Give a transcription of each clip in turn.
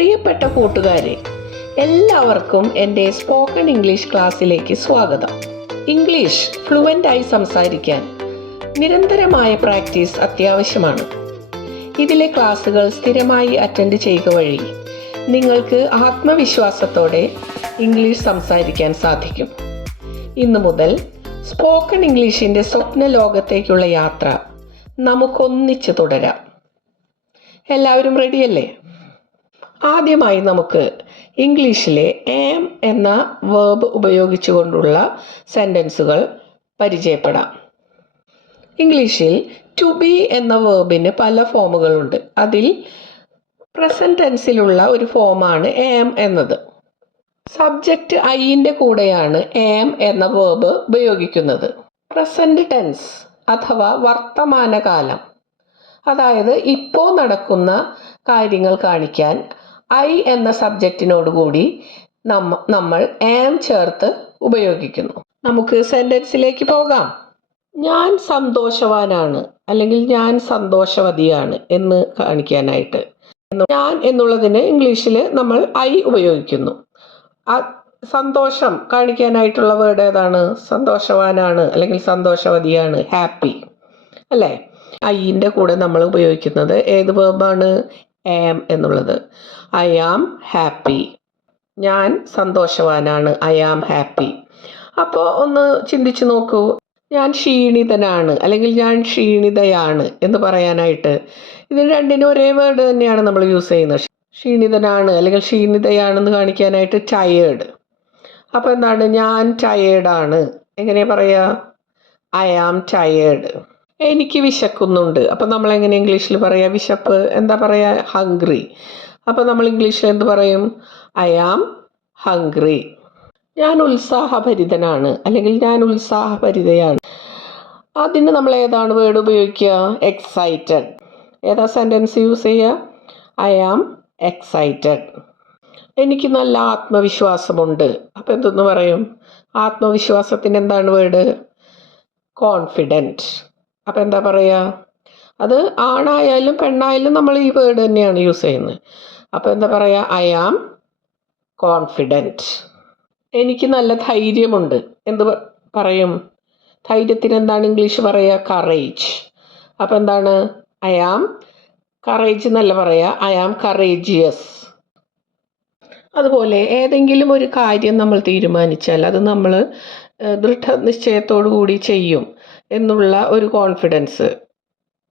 പ്രിയപ്പെട്ട കൂട്ടുകാരെ എല്ലാവർക്കും എന്റെ സ്പോക്കൺ ഇംഗ്ലീഷ് ക്ലാസ്സിലേക്ക് സ്വാഗതം. ഇംഗ്ലീഷ് ഫ്ലുവന്റായി സംസാരിക്കാൻ നിരന്തരമായ പ്രാക്ടീസ് അത്യാവശ്യമാണ്. ഇതിലെ ക്ലാസ്സുകൾ സ്ഥിരമായി അറ്റൻഡ് ചെയ്യുക വഴി നിങ്ങൾക്ക് ആത്മവിശ്വാസത്തോടെ ഇംഗ്ലീഷ് സംസാരിക്കാൻ സാധിക്കും. ഇന്നു മുതൽ സ്പോക്കൺ ഇംഗ്ലീഷിന്റെ സ്വപ്ന ലോകത്തേക്കുള്ള യാത്ര നമുക്കൊന്നിച്ച് തുടരാം. എല്ലാവരും റെഡിയല്ലേ ആദ്യമായി നമുക്ക് ഇംഗ്ലീഷിലെ ഏം എന്ന വേർബ് ഉപയോഗിച്ചുകൊണ്ടുള്ള സെന്റൻസുകൾ പരിചയപ്പെടാം. ഇംഗ്ലീഷിൽ ടു ബി എന്ന വേർബിന് പല ഫോമുകളുണ്ട് അതിൽ പ്രസന്റ് ടെൻസിലുള്ള ഒരു ഫോമാണ് ഏം എന്നത്. സബ്ജക്റ്റ് ഐയിന്റെ കൂടെയാണ് ഏം എന്ന വേർബ് ഉപയോഗിക്കുന്നത്. പ്രസന്റ് ടെൻസ് അഥവാ വർത്തമാനകാലം. അതായത് ഇപ്പോൾ നടക്കുന്ന കാര്യങ്ങൾ കാണിക്കാൻ ഐ എന്ന സബ്ജക്റ്റിനോട് കൂടി നമ്മ നമ്മൾ ആം ചേർത്ത് ഉപയോഗിക്കുന്നു. നമുക്ക് സെന്റൻസിലേക്ക് പോകാം. ഞാൻ സന്തോഷവാനാണ് അല്ലെങ്കിൽ ഞാൻ സന്തോഷവതിയാണ് എന്ന് കാണിക്കാനായിട്ട്. ഞാൻ എന്നുള്ളതിന് ഇംഗ്ലീഷിൽ നമ്മൾ ഐ ഉപയോഗിക്കുന്നു. സന്തോഷം കാണിക്കാനായിട്ടുള്ള വേർഡ് ഏതാണ്? സന്തോഷവാനാണ് അല്ലെങ്കിൽ സന്തോഷവതിയാണ്. ഹാപ്പി അല്ലേ? ഐന്റെ കൂടെ നമ്മൾ ഉപയോഗിക്കുന്നത് ഏത് വേർബാണ് ആം എന്നുള്ളത്. ഐ ആം ഹാപ്പി ഞാൻ സന്തോഷവാനാണ്. ഐ ആം ഹാപ്പി അപ്പോൾ ഒന്ന് ചിന്തിച്ചു നോക്കൂ. ഞാൻ ക്ഷീണിതനാണ് അല്ലെങ്കിൽ ഞാൻ ക്ഷീണിതയാണ് എന്ന് പറയാനായിട്ട് ഇതിന് രണ്ടിനും ഒരേ വേർഡ് തന്നെയാണ് നമ്മൾ യൂസ് ചെയ്യുന്നത്. ക്ഷീണിതനാണ് അല്ലെങ്കിൽ ക്ഷീണിതയാണെന്ന് കാണിക്കാനായിട്ട് ടയേർഡ് അപ്പോൾ എന്താണ്? ഞാൻ ടയേർഡാണ് എങ്ങനെ പറയുക ഐ ആം ടയേർഡ് എനിക്ക് വിശക്കുന്നുണ്ട്. അപ്പം നമ്മൾ എങ്ങനെ ഇംഗ്ലീഷിൽ പറയുക വിശപ്പ് എന്താ പറയുക ഹംഗ്രി അപ്പം നമ്മൾ ഇംഗ്ലീഷിൽ എന്ത് പറയും? ഐ ആം ഹംഗ്രി ഞാൻ ഉത്സാഹഭരിതനാണ്. അല്ലെങ്കിൽ ഞാൻ ഉത്സാഹഭരിതയാണ്. അതിന് നമ്മൾ ഏതാണ് വേർഡ് ഉപയോഗിക്കുക? എക്സൈറ്റഡ് ഏതാ സെന്റൻസ് യൂസ് ചെയ്യുക? ഐ ആം എക്സൈറ്റഡ് എനിക്ക് നല്ല ആത്മവിശ്വാസമുണ്ട്. അപ്പം എന്തെന്ന് പറയും? ആത്മവിശ്വാസത്തിന് എന്താണ് വേർഡ് കോൺഫിഡന്റ് അപ്പം എന്താ പറയുക അത് ആണായാലും പെണ്ണായാലും നമ്മൾ ഈ വേർഡ് തന്നെയാണ് യൂസ് ചെയ്യുന്നത്. അപ്പോൾ എന്താ പറയുക ഐ ആം കോൺഫിഡന്റ് എനിക്ക് നല്ല ധൈര്യമുണ്ട്. എന്ത് പറയും? ധൈര്യത്തിന് എന്താണ് ഇംഗ്ലീഷ് പറയുക കറേജ് അപ്പോൾ എന്താണ്? ഐ ആം കറേജ് എന്നല്ല പറയുക ഐ ആം കറേജിയസ് അതുപോലെ ഏതെങ്കിലും ഒരു കാര്യം നമ്മൾ തീരുമാനിച്ചാൽ അത് നമ്മൾ ദൃഢനിശ്ചയത്തോടു കൂടി ചെയ്യും. എന്നുള്ള ഒരു കോൺഫിഡൻസ്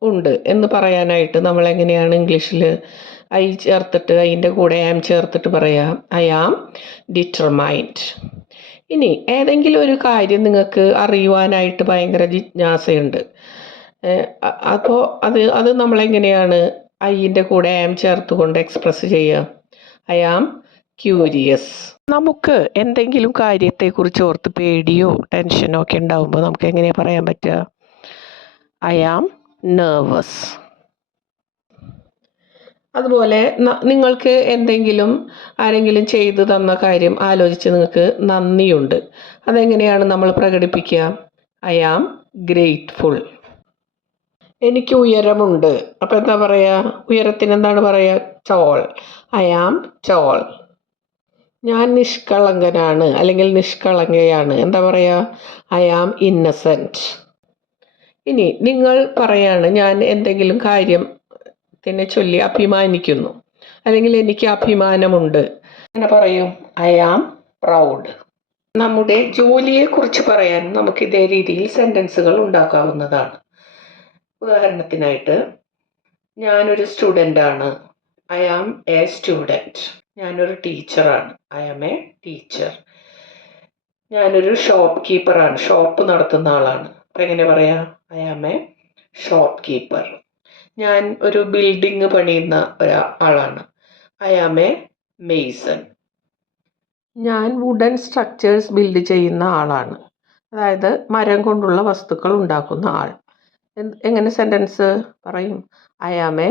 ഉണ്ട്. എന്ന് പറയാനായിട്ട് നമ്മൾ എങ്ങനെയാണ് ഇംഗ്ലീഷിൽ ഐ ചേർത്തിട്ട് അതിന്റെ കൂടെ ആം ചേർത്തിട്ട് പറയാം? ഐ ആം ഡിറ്റർമൈൻഡ് ഇനി ഏതെങ്കിലും ഒരു കാര്യം നിങ്ങൾക്ക് അറിയുവാനായിട്ട് ഭയങ്കര ജിജ്ഞാസയുണ്ട്. അപ്പോൾ അത് അത് നമ്മളെങ്ങനെയാണ് ഐന്റെ കൂടെ ആം ചേർത്തുകൊണ്ട് എക്സ്പ്രസ് ചെയ്യുക ഐ ആം ക്യൂരിയസ് നമുക്ക് എന്തെങ്കിലും കാര്യത്തെ കുറിച്ച് ഓർത്ത് പേടിയോ ടെൻഷനോ ഒക്കെ ഉണ്ടാവുമ്പോൾ നമുക്ക് എങ്ങനെയാ പറയാൻ പറ്റുക? ഐ ആം നെർവസ് അതുപോലെ നിങ്ങൾക്ക് എന്തെങ്കിലും ആരെങ്കിലും ചെയ്തു തന്ന കാര്യം ആലോചിച്ച് നിങ്ങൾക്ക് നന്ദിയുണ്ട്. അതെങ്ങനെയാണ് നമ്മൾ പ്രകടിപ്പിക്കുക? ഐ ആം ഗ്രേറ്റ്ഫുൾ എനിക്ക് ഉയരമുണ്ട്. അപ്പം എന്താ പറയുക ഉയരത്തിന് എന്താണ് പറയുക ചോൾ ഐ ആം ചോൾ ഞാൻ നിഷ്കളങ്കനാണ് അല്ലെങ്കിൽ നിഷ്കളങ്കയാണ്. എന്താ പറയുക ഐ ആം ഇന്നസെന്റ് ഇനി നിങ്ങൾ പറയാണ് ഞാൻ എന്തെങ്കിലും കാര്യത്തിനെ ചൊല്ലി അഭിമാനിക്കുന്നു. അല്ലെങ്കിൽ എനിക്ക് അഭിമാനമുണ്ട്. അങ്ങനെ പറയും ഐ ആം പ്രൗഡ് നമ്മുടെ ജോലിയെക്കുറിച്ച് പറയാൻ നമുക്ക് ഇതേ രീതിയിൽ സെന്റൻസുകൾ ഉണ്ടാക്കാവുന്നതാണ്. ഉദാഹരണത്തിനായിട്ട് ഞാനൊരു സ്റ്റുഡന്റാണ് ഐ ആം എ സ്റ്റുഡന്റ് ഞാനൊരു ടീച്ചറാണ്. I am a teacher. ഞാനൊരു ഷോപ്പ് കീപ്പറാണ് ഷോപ്പ് നടത്തുന്ന ആളാണ്. അപ്പം എങ്ങനെ പറയാം? I am a shop keeper ഞാൻ ഒരു ബിൽഡിംഗ് പണിയുന്ന ഒരാ ആളാണ്. I am a mason. ഞാൻ വുഡൻ സ്ട്രക്ചേഴ്സ് ബിൽഡ് ചെയ്യുന്ന ആളാണ്. അതായത് മരം കൊണ്ടുള്ള വസ്തുക്കൾ ഉണ്ടാക്കുന്ന ആൾ. എങ്ങനെ സെന്റൻസ് പറയും? I am a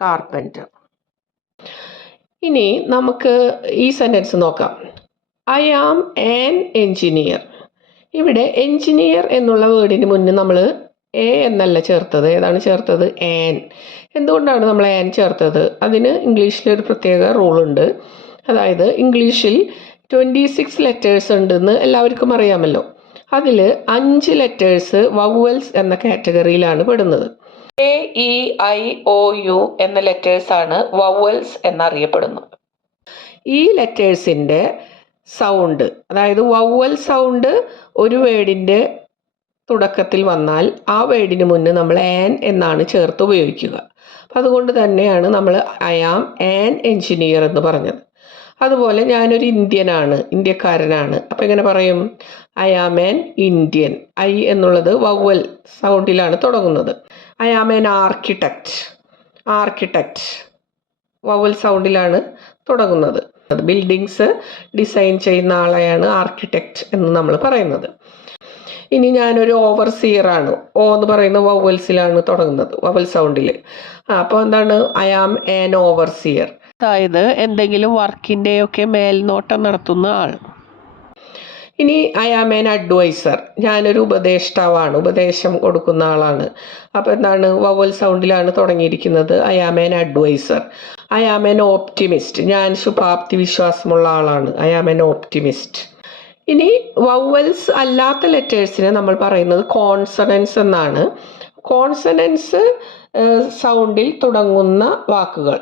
carpenter. ഇനി നമുക്ക് ഈ സെന്റൻസ് നോക്കാം. ഐ ആം ആൻ എൻജിനീയർ ഇവിടെ എൻജിനീയർ എന്നുള്ള വേർഡിന് മുന്നേ നമ്മൾ എ എന്നല്ല ചേർത്തത്. ഏതാണ് ചേർത്തത്? ആൻ എന്തുകൊണ്ടാണ് നമ്മൾ ആൻ ചേർത്തത്? അതിന് ഇംഗ്ലീഷിലൊരു പ്രത്യേക റൂളുണ്ട് അതായത് ഇംഗ്ലീഷിൽ ട്വന്റി സിക്സ് ലെറ്റേഴ്സ് ഉണ്ടെന്ന് എല്ലാവർക്കും അറിയാമല്ലോ. അതിൽ അഞ്ച് ലെറ്റേഴ്സ് വവ്വൽസ് എന്ന കാറ്റഗറിയിലാണ് പെടുന്നത്. A E I O U എന്ന ലെറ്റേഴ്സാണ് വവ്വൽസ് എന്നറിയപ്പെടുന്നത്. ഈ ലെറ്റേഴ്സിന്റെ സൗണ്ട് അതായത് വവ്വൽ സൗണ്ട് ഒരു വേർഡിന്റെ തുടക്കത്തിൽ വന്നാൽ ആ വേർഡിന് മുന്നേ നമ്മൾ ആൻ എന്നാണ് ചേർത്ത് ഉപയോഗിക്കുക. അപ്പം അതുകൊണ്ട് തന്നെയാണ് നമ്മൾ ഐ ആം ആൻ എൻജിനീയർ എന്ന് പറഞ്ഞത്. അതുപോലെ ഞാനൊരു ഇന്ത്യനാണ് ഇന്ത്യക്കാരനാണ്. അപ്പം എങ്ങനെ പറയും? I am an Indian I എന്നുള്ളത് വവ്വൽ സൗണ്ടിലാണ് തുടങ്ങുന്നത്. I am an architect architect vowel സൗണ്ടിലാണ് തുടങ്ങുന്നത്. അത് ബിൽഡിങ്സ് ഡിസൈൻ ചെയ്യുന്ന ആളെയാണ് ആർക്കിടെക്റ്റ് എന്ന് നമ്മൾ പറയുന്നത്. ഇനി ഞാനൊരു ഓവർ സിയറാണ് ഓ എന്ന് പറയുന്ന വവൽസിലാണ് തുടങ്ങുന്നത് വവൽ സൗണ്ടിൽ അപ്പോൾ എന്താണ്? I am an overseer അതായത് എന്തെങ്കിലും വർക്കിന്റെയൊക്കെ മേൽനോട്ടം നടത്തുന്ന ആൾ. ഇനി ഐ ആം എൻ അഡ്വൈസർ ഞാനൊരു ഉപദേഷ്ടാവാണ് ഉപദേശം കൊടുക്കുന്ന ആളാണ്. അപ്പോൾ എന്താണ്? വവൽ സൗണ്ടിലാണ് തുടങ്ങിയിരിക്കുന്നത്. I am an adviser I am an optimist ഞാൻ ശുഭാപ്തി വിശ്വാസമുള്ള ആളാണ്. ഐ ആം എൻ ഓപ്റ്റിമിസ്റ്റ് ഇനി വവൽസ് അല്ലാത്ത ലെറ്റേഴ്സിനെ നമ്മൾ പറയുന്നത് കോൺസണൻസ് എന്നാണ്. കോൺസണൻസ് സൗണ്ടിൽ തുടങ്ങുന്ന വാക്കുകൾ.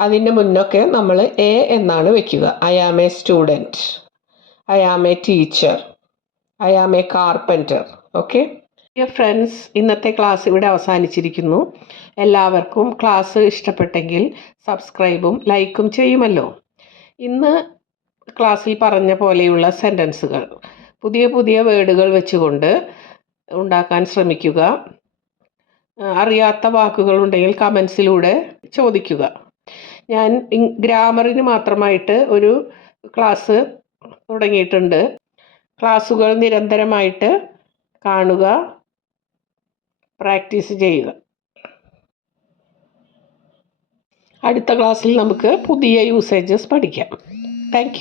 അതിന്റെ മുന്നൊക്കെ നമ്മൾ എ എന്നാണ് വെക്കുക. I am a student I am a teacher I am a carpenter okay dear friends ഇന്നത്തെ ക്ലാസ് ഇവിടെ അവസാനിച്ചിരിക്കുന്നു. എല്ലാവർക്കും ക്ലാസ് ഇഷ്ടപ്പെട്ടെങ്കിൽ സബ്സ്ക്രൈബും ലൈക്കും ചെയ്യുമല്ലോ. ഇന്ന് ക്ലാസ്സിൽ പറഞ്ഞ പോലെയുള്ള സെന്റൻസുകൾ പുതിയ പുതിയ വേർഡുകൾ വെച്ചുകൊണ്ട് ഉണ്ടാക്കാൻ ശ്രമിക്കുക. അറിയാത്ത വാക്കുകൾ ഉണ്ടെങ്കിൽ കമൻസിലൂടെ ചോദിക്കുക. ഞാൻ ഗ്രാമറിന് മാത്രമായിട്ട് ഒരു ക്ലാസ് തുടങ്ങിയിട്ടുണ്ട്. ക്ലാസ്സുകൾ നിരന്തരമായിട്ട് കാണുക പ്രാക്ടീസ് ചെയ്യുക. അടുത്ത ക്ലാസ്സിൽ നമുക്ക് പുതിയ യൂസേജസ് പഠിക്കാം. താങ്ക്